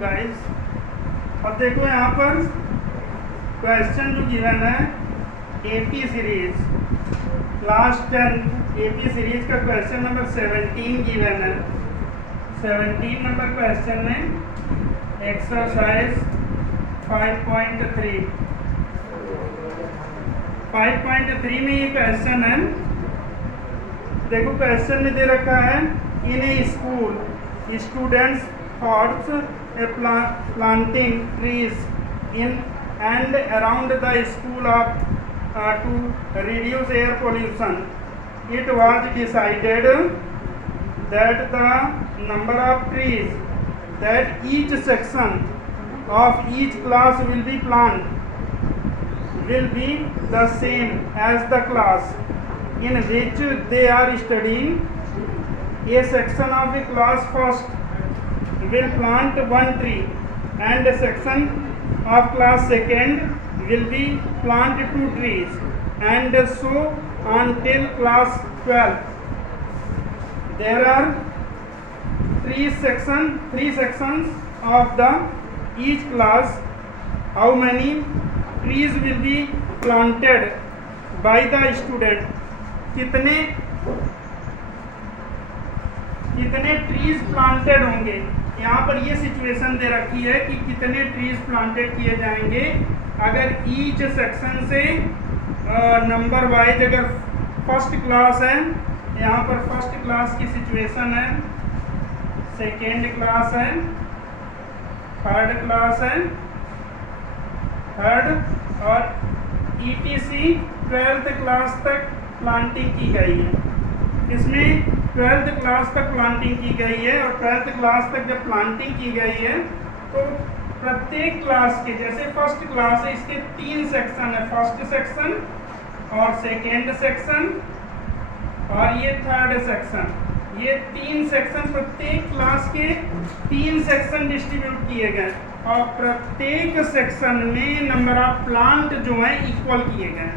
Guys, अब देखो यहाँ पर क्वेश्चन जो गिवन है AP series class 10 AP series का क्वेश्चन नंबर 17 गिवन है। 17 नंबर क्वेश्चन में एक्सरसाइज 5.3 में ये क्वेश्चन है। देखो क्वेश्चन में दे रखा है in a school students thoughts planting trees in and around the school to reduce air pollution. It was decided that the number of trees that each section of each class will be planted will be the same as the class in which they are studying. A section of the class first will plant one tree and a section of class second will be plant two trees and so until class 12. There are three sections of the each class. How many trees will be planted by the student? कितने trees planted होंगे। यहाँ पर ये situation दे रखी है कि कितने trees planted किए जाएंगे अगर ईच सेक्शन से नंबर वाइज। अगर फर्स्ट क्लास है, यहाँ पर फर्स्ट क्लास की सिचुएशन है, सेकेंड क्लास है, थर्ड क्लास है, थर्ड और ETC 12th क्लास तक प्लांटिंग की गई है। इसमें 12th क्लास तक प्लांटिंग की गई है और 12th क्लास तक जब प्लांटिंग की गई है तो प्रत्येक क्लास के, जैसे फर्स्ट क्लास है इसके 3 सेक्शन है, फर्स्ट सेक्शन और सेकेंड सेक्शन और ये थर्ड सेक्शन। ये 3 सेक्शन, प्रत्येक क्लास के 3 सेक्शन डिस्ट्रीब्यूट किए गए और प्रत्येक सेक्शन में नंबर ऑफ प्लांट जो है इक्वल किए गए।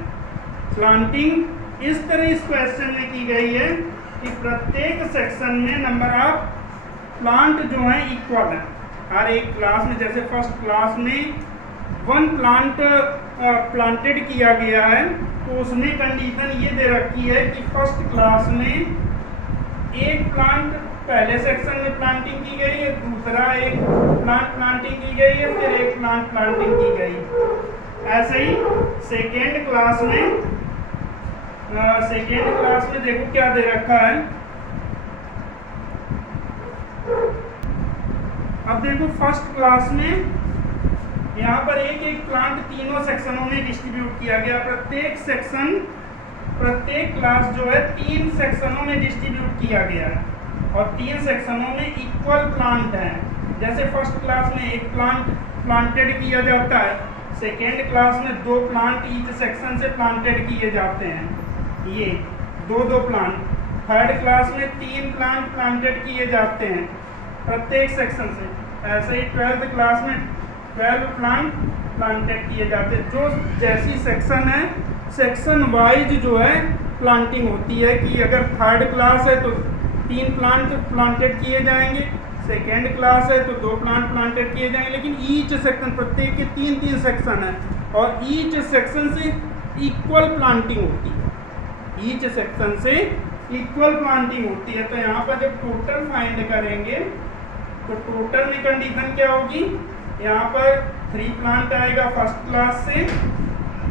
प्लांटिंग इस तरह इस क्वेश्चन में की गई है कि प्रत्येक सेक्शन में नंबर ऑफ प्लांट जो है इक्वल है हर एक क्लास में। जैसे फर्स्ट क्लास में 1 प्लांट प्लांटेड किया गया है तो उसमें कंडीशन ये दे रखी है कि फर्स्ट क्लास में एक प्लांट पहले सेक्शन में प्लांटिंग की गई है, दूसरा एक प्लांट प्लांटिंग की गई है, फिर एक प्लांट प्लांटिंग की गई। ऐसे ही सेकेंड क्लास में देखो क्या दे रखा है। अब देखो फर्स्ट क्लास में यहाँ पर एक एक प्लांट तीनों सेक्शनों में डिस्ट्रीब्यूट किया गया। प्रत्येक क्लास जो है 3 सेक्शनों में डिस्ट्रीब्यूट किया गया है और 3 सेक्शनों में इक्वल प्लांट है। जैसे फर्स्ट क्लास में एक प्लांट प्लांटेड किया जाता है, सेकेंड क्लास में 2 प्लांट ईच सेक्शन से प्लांटेड किए जाते हैं, ये 2 प्लांट। थर्ड क्लास में 3 प्लांट प्लांटेड किए जाते हैं प्रत्येक सेक्शन से। ऐसे ही 12th क्लास में 12 प्लांट प्लांटेड किए जाते हैं। जो जैसी सेक्शन है सेक्शन वाइज जो है प्लांटिंग होती है कि अगर थर्ड क्लास है तो 3 प्लांट प्लांटेड किए जाएंगे, सेकेंड क्लास है तो 2 प्लांट प्लांटेड किए जाएंगे। लेकिन ईच सेक्शन, प्रत्येक के 3 सेक्शन है और ईच सेक्शन से इक्वल प्लांटिंग होती है, ईच सेक्शन से इक्वल प्लांटिंग होती है। तो यहाँ पर जब टोटल फाइंड करेंगे तो टोटल में कंडीशन क्या होगी, यहाँ पर 3 प्लांट आएगा फर्स्ट क्लास से,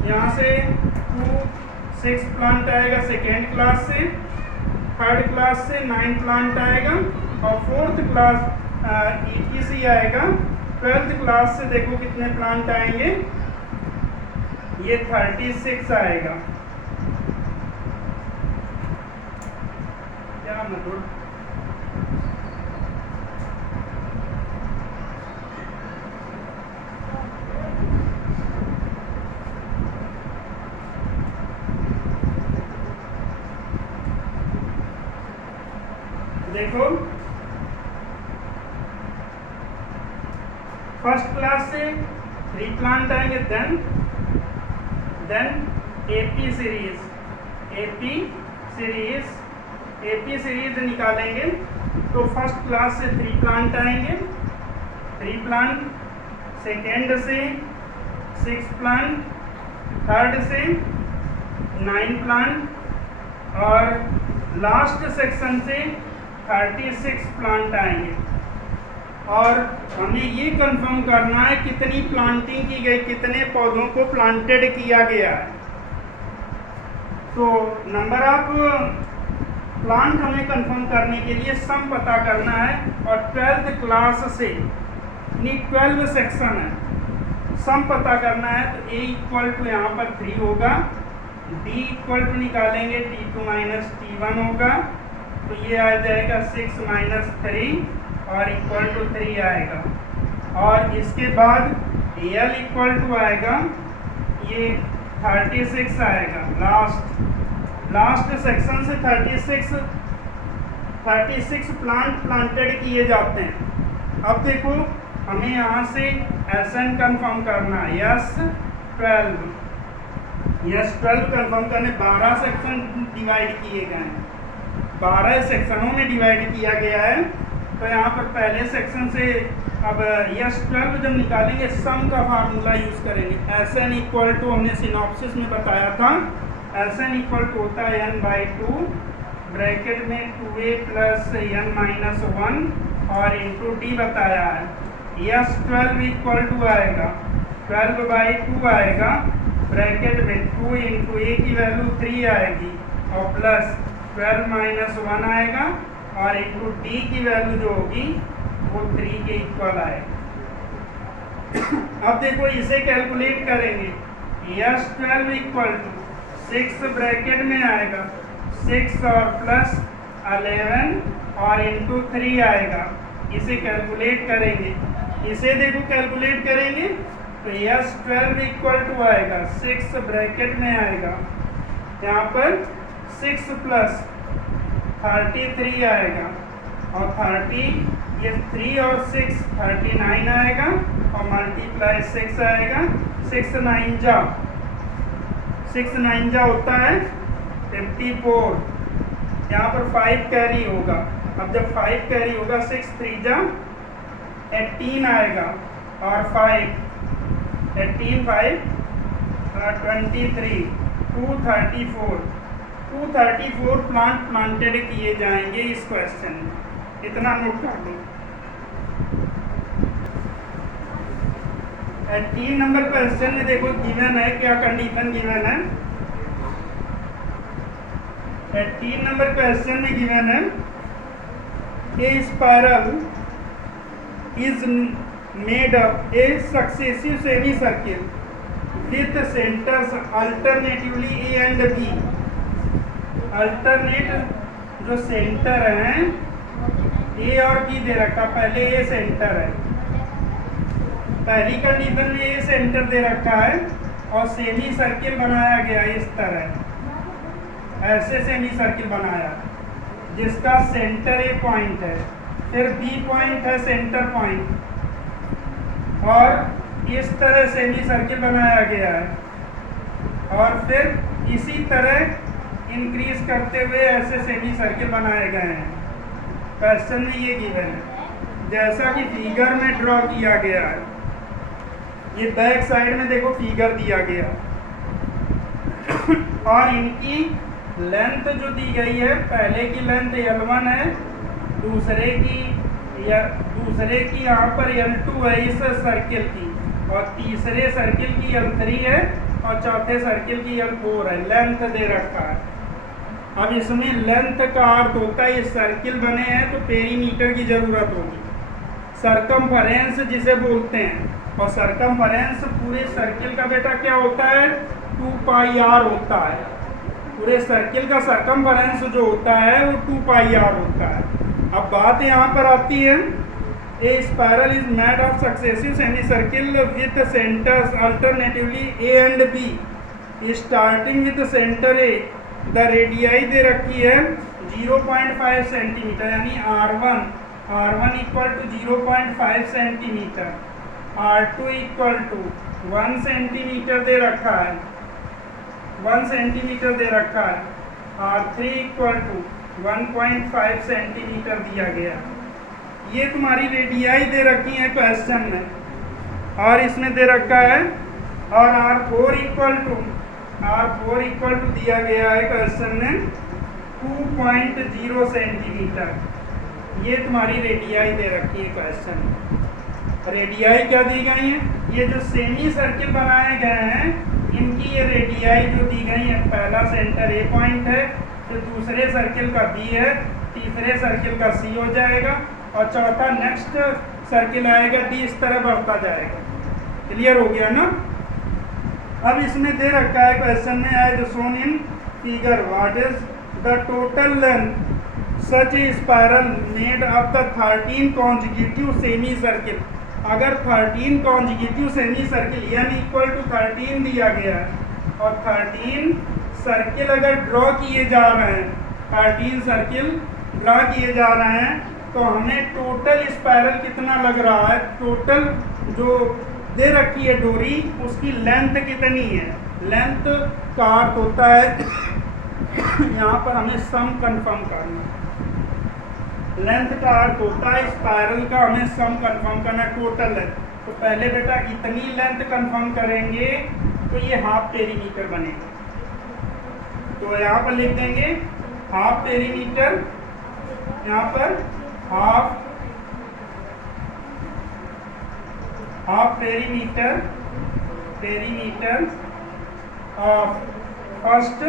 यहाँ से 6 प्लांट आएगा सेकेंड क्लास से, थर्ड क्लास से 9 प्लांट आएगा और फोर्थ क्लास ETC आएगा। 12th क्लास से देखो कितने प्लांट आएंगे, ये 36 आएगा। क्या मतलब देखो फर्स्ट क्लास से 3 प्लांट आएंगे, देन एपी सीरीज निकालेंगे तो फर्स्ट क्लास से 3 प्लांट आएंगे, 3 प्लांट, सेकेंड से 6 प्लांट, थर्ड से 9 प्लांट और लास्ट सेक्शन से 36 प्लांट आएंगे। और हमें ये कंफर्म करना है कितनी प्लांटिंग की गई, कितने पौधों को प्लांटेड किया गया है। तो नंबर ऑफ प्लांट हमें कंफर्म करने के लिए सम पता करना है और 12th क्लास से 12 सेक्शन है, सम पता करना है। तो a इक्वल टू यहाँ पर 3 होगा, d इक्वल टू निकालेंगे t2 माइनस t1 होगा, तो ये आ जाएगा 6 माइनस 3 और इक्वल टू 3 आएगा। और इसके बाद l इक्वल टू आएगा ये 36 आएगा। लास्ट सेक्शन से 36 प्लांट प्लांटेड किए जाते हैं। अब देखो हमें यहाँ से SN कंफर्म करना है, S12 कंफर्म करने 12 सेक्शन डिवाइड किए गए हैं, 12 सेक्शनों में डिवाइड किया गया है। तो यहाँ पर पहले सेक्शन से अब S12 जब निकालेंगे सम का फार्मूला यूज करेंगे। SN इक्वल टू हमने सिनॉप्सिस में बताया था, SN इक्वल टू होता है n/2 ब्रैकेट में 2a प्लस n माइनस 1 और इंटू d बताया है। S12 इक्वल टू आएगा 12/2 आएगा ब्रैकेट में 2 इंटू a की वैल्यू 3 आएगी और प्लस 12 माइनस 1 आएगा और इंटू d की वैल्यू जो होगी वो 3 के इक्वल आएगी। अब देखो इसे कैलकुलेट करेंगे, S12 इक्वल टू 6 ब्रैकेट में आएगा 6 और प्लस 11 और इंटू 3 आएगा। इसे कैलकुलेट करेंगे, इसे देखो कैलकुलेट करेंगे तो S12 इक्वल टू आएगा 6 ब्रैकेट में आएगा यहाँ पर 6 प्लस 33 आएगा और 30 ये 3 और 6 39 आएगा और मल्टीप्लाई 6 आएगा। 6 9 जा होता है 54, यहाँ पर 5 कैरी होगा। अब जब 5 कैरी होगा 6 3 जा 18 आएगा और 5 18 5 23 234 प्लांट प्लांटेड किए जाएंगे इस क्वेश्चन में। इतना नोट कर दो। 18 नंबर क्वेश्चन में देखो गिवन है, क्या कंडीशन गिवन है। 18 नंबर क्वेश्चन में गिवन है a spiral is made up a successive semi circle with centres alternatively A and B. Alternate जो सेंटर हैं ए और बी दे रखा, पहले ए सेंटर है, पहली कंडीशन में ए सेंटर दे रखा है और सेमी सर्किल बनाया गया इस तरह, ऐसे सेमी सर्किल बनाया जिसका सेंटर ए पॉइंट है, फिर बी पॉइंट है सेंटर पॉइंट और इस तरह सेमी सर्किल बनाया गया है और फिर इसी तरह इंक्रीज करते हुए ऐसे सेमी सर्किल बनाए गए हैं। क्वेश्चन में ये गिवन है जैसा कि फिगर में ड्रॉ किया गया है। ये बैक साइड में देखो फिगर दिया गया और इनकी लेंथ जो दी गई है, पहले की लेंथ L1 है, दूसरे की यहाँ पर L2 है इस सर्किल की, और तीसरे सर्किल की L3 है और चौथे सर्किल की L4 है। लेंथ दे रखा है। अब इसमें लेंथ का अर्थ होता है ये सर्किल बने हैं तो पेरीमीटर की जरूरत होगी, सरकमफरेंस जिसे बोलते हैं, और सरकमफरेंस पूरे सर्किल का बेटा क्या होता है 2πr होता है। पूरे सर्किल का सरकमफरेंस जो होता है वो 2πr होता है। अब बात यहाँ पर आती है a spiral is made of successive semi circle with centres alternatively A and B starting with centre A. The radii दे रखी है 0.5 सेंटीमीटर यानी R1 equal to 0.5 centimetre, R2 equal to 1 centimetre दे रखा है, 1 सेंटीमीटर दे रखा है, R3 इक्वल टू 1.5 सेंटीमीटर दिया गया। ये तुम्हारी रेडियाई दे रखी है क्वेश्चन में, और इसमें दे रखा है और R4 इक्वल टू दिया गया है क्वेश्चन में 2.0 सेंटीमीटर। ये तुम्हारी रेडियाई दे रखी है क्वेश्चन में। रेडियाई क्या दी गई है, ये जो सेमी सर्किल बनाए गए हैं इनकी ये रेडियाई जो दी गई है, पहला सेंटर ए पॉइंट है, तो दूसरे सर्किल का बी है, तीसरे सर्किल का सी हो जाएगा, और चौथा नेक्स्ट सर्किल आएगा डी, इस तरह बढ़ता जाएगा। क्लियर हो गया ना। अब इसमें दे रखा है क्वेश्चन में, as shown in figure what is the total length such a spiral made of the 13 consecutive semicircle. अगर 13 कॉन्जिक्यूटिव सेमी सर्किल यानी इक्वल टू 13 दिया गया है और 13 सर्किल अगर ड्रॉ किए जा रहे हैं, 13 सर्किल ड्रॉ किए जा रहे हैं, तो हमें टोटल स्पायरल कितना लग रहा है, टोटल जो दे रखी है डोरी उसकी लेंथ कितनी है। लेंथ का अर्थ होता है यहाँ पर हमें सम कंफर्म करना। लेंथ का अर्थ होता है स्पायरल का हमें सम कंफर्म करना, टोटल लेंथ। तो पहले बेटा इतनी लेंथ कंफर्म करेंगे तो ये हाफ पेरीमीटर बनेगा। तो यहाँ पर लिख देंगे हाफ पेरीमीटर, यहाँ पर half perimeter of first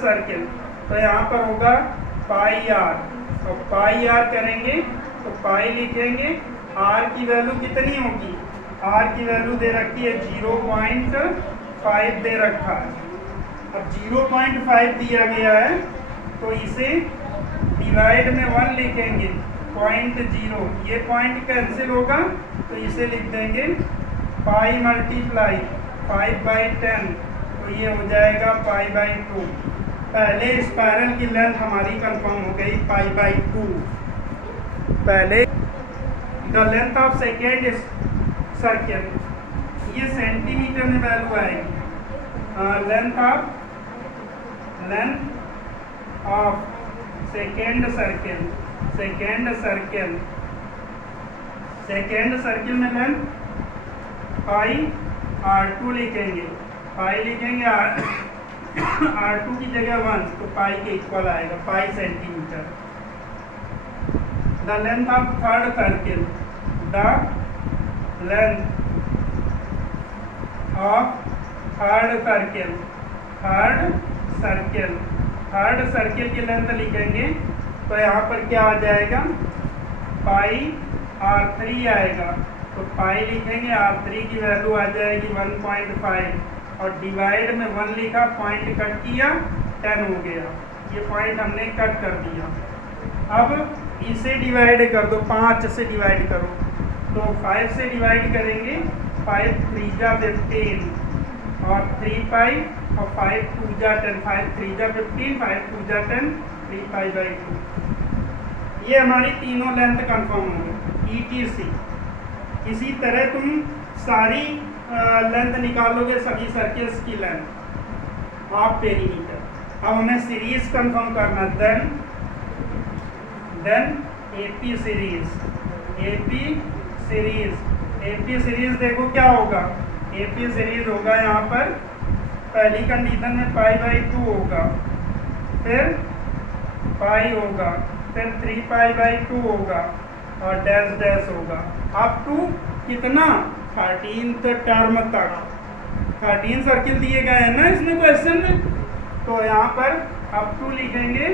circle. तो यहाँ पर होगा पाई आर, और पाई आर करेंगे तो पाई लिखेंगे, आर की वैल्यू कितनी होगी, आर की वैल्यू दे रखी है 0.5 दे रखा है। अब 0.5 दिया गया है तो इसे डिवाइड में 1 लिखेंगे, 0.0, ये पॉइंट कैंसिल होगा तो इसे लिख देंगे पाई मल्टीप्लाई 5/10, तो ये हो जाएगा पाई/2। पहले स्पायरल की लेंथ हमारी कंफर्म हो गई पाई/2। पहले the length of second circle, ये सेंटीमीटर में वैल्यू आएगी। लेंथ ऑफ सेकेंड सर्किल में लेंथ पाई/2 लिखेंगे, R2 की जगह 1, तो पाई के इक्वल आएगा, पाई centimetre. The length of third circle, the length of third circle की लेंथ लिखेंगे तो यहाँ पर क्या आ जाएगा, पाई/3 आएगा, तो पाई लिखेंगे, R3 की वैल्यू आ जाएगी 1.5, और डिवाइड में 1 लिखा, पॉइंट कट किया, 10 हो गया। ये पॉइंट हमने कट कर दिया। अब इसे डिवाइड कर दो, 5 से डिवाइड करो, तो 5 से डिवाइड करेंगे, 5 3 जा 15, और 3 पाई, और 5 2 जा 10, 5 3 जा 15, 5 2 जा 10, 3 पाई/2। ये हमारी तीनों लेंथ कंफर्म हो गई, ETC। इसी तरह तुम सारी लेंथ निकालोगे, सभी सर्किल्स की लेंथ, हाफ पेरीमीटर। अब हमें सीरीज कंफर्म करना, देन AP सीरीज देखो क्या होगा, AP सीरीज होगा यहाँ पर पहली कंडीशन में पाई/2 होगा, फिर पाई होगा, फिर 3 पाई/2 होगा, और डैश होगा, अप टू कितना 13th टर्म तक। 13 सर्किल दिए गए हैं ना इसमें क्वेश्चन में, तो यहाँ पर अप टू लिखेंगे,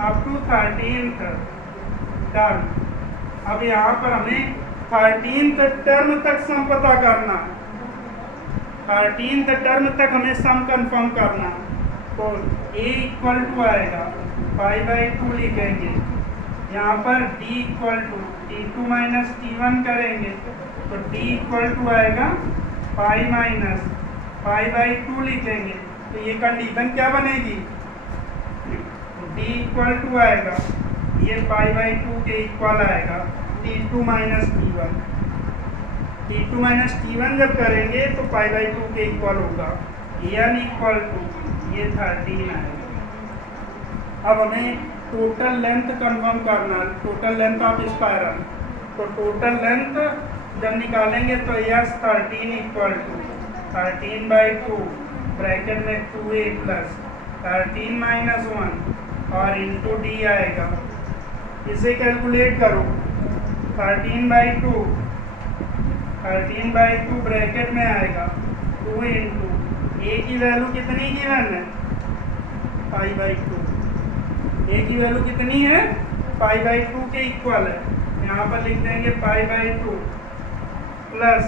अप टू 13th टर्म। अब यहाँ पर हमें 13th टर्म तक सम पता करना, 13th टर्म तक हमें सम कंफर्म करना, तो A इक्वल टू आएगा पाई/2 लिखेंगे, यहाँ पर D equal to T2 minus T1 करेंगे, तो D इक्वल टू आएगा पाई/2 लिखेंगे, तो ये कंडीशन क्या बनेगी, D इक्वल टू आएगा, ये पाई/2 के इक्वल आएगा, T2 माइनस T1 जब करेंगे तो पाई/2 के इक्वल होगा, N इक्वल टू ये 13 आएगा। अब हमें टोटल लेंथ कंफर्म करना है, टोटल लेंथ ऑफ स्पायरल। तो टोटल लेंथ जब निकालेंगे तो यस 13 इक्वल टू 13/2 ब्रैकेट में 2a प्लस 13 माइनस 1 और इंटू डी आएगा। इसे कैलकुलेट करो 13/2 ब्रैकेट में आएगा 2 इंटू ए की वैल्यू कितनी गिवन है π/2। ए की वैल्यू कितनी है π/2 के इक्वल है। यहाँ पर लिख देंगे π/2 प्लस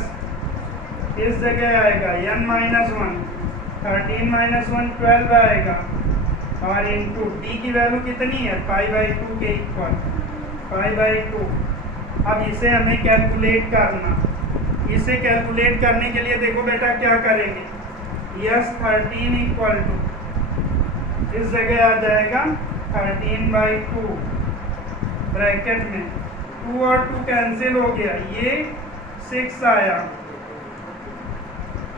इस जगह आएगा n-1 13 माइनस 1 12 आएगा और इंटू डी की वैल्यू कितनी है π/2 के इक्वल π/2। अब इसे हमें कैलकुलेट करना। इसे कैलकुलेट करने के लिए देखो बेटा क्या करेंगे, यस 13 इक्वल टू इस जगह आ जाएगा 13/2 ब्रैकेट में 2 और 2 कैंसिल हो गया, ये 6 आया,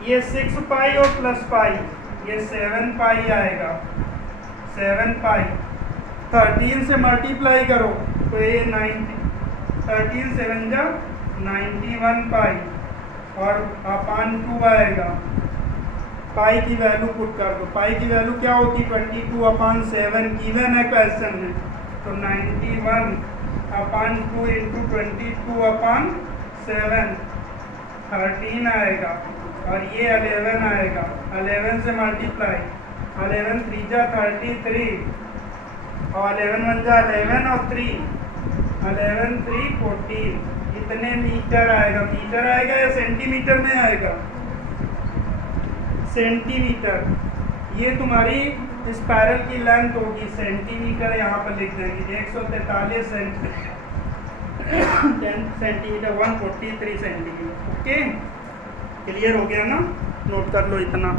ये 6 पाई और प्लस पाई ये 7 पाई आएगा। 7 पाई 13 से मल्टीप्लाई करो तो ये 90 13 7 जा 91 पाई और अपान 2 आएगा। पाई की वैल्यू पुट कर दो, पाई की वैल्यू क्या होती 22/7 गिवन है क्वेश्चन में। तो 91 अपान 2 इंटू 22/7 13 आएगा और ये 11 आएगा। 11 से मल्टीप्लाई 11 3 जा 33 और 11 1 जा 11 और 3 11 3 14 इतने मीटर आएगा। मीटर आएगा या सेंटीमीटर में आएगा, सेंटीमीटर। ये तुम्हारी स्पायरल की लेंथ होगी सेंटीमीटर, यहाँ पर लिख देंगे 143 सेंटीमीटर 143 सेंटीमीटर। ओके क्लियर हो गया ना, नोट कर लो इतना।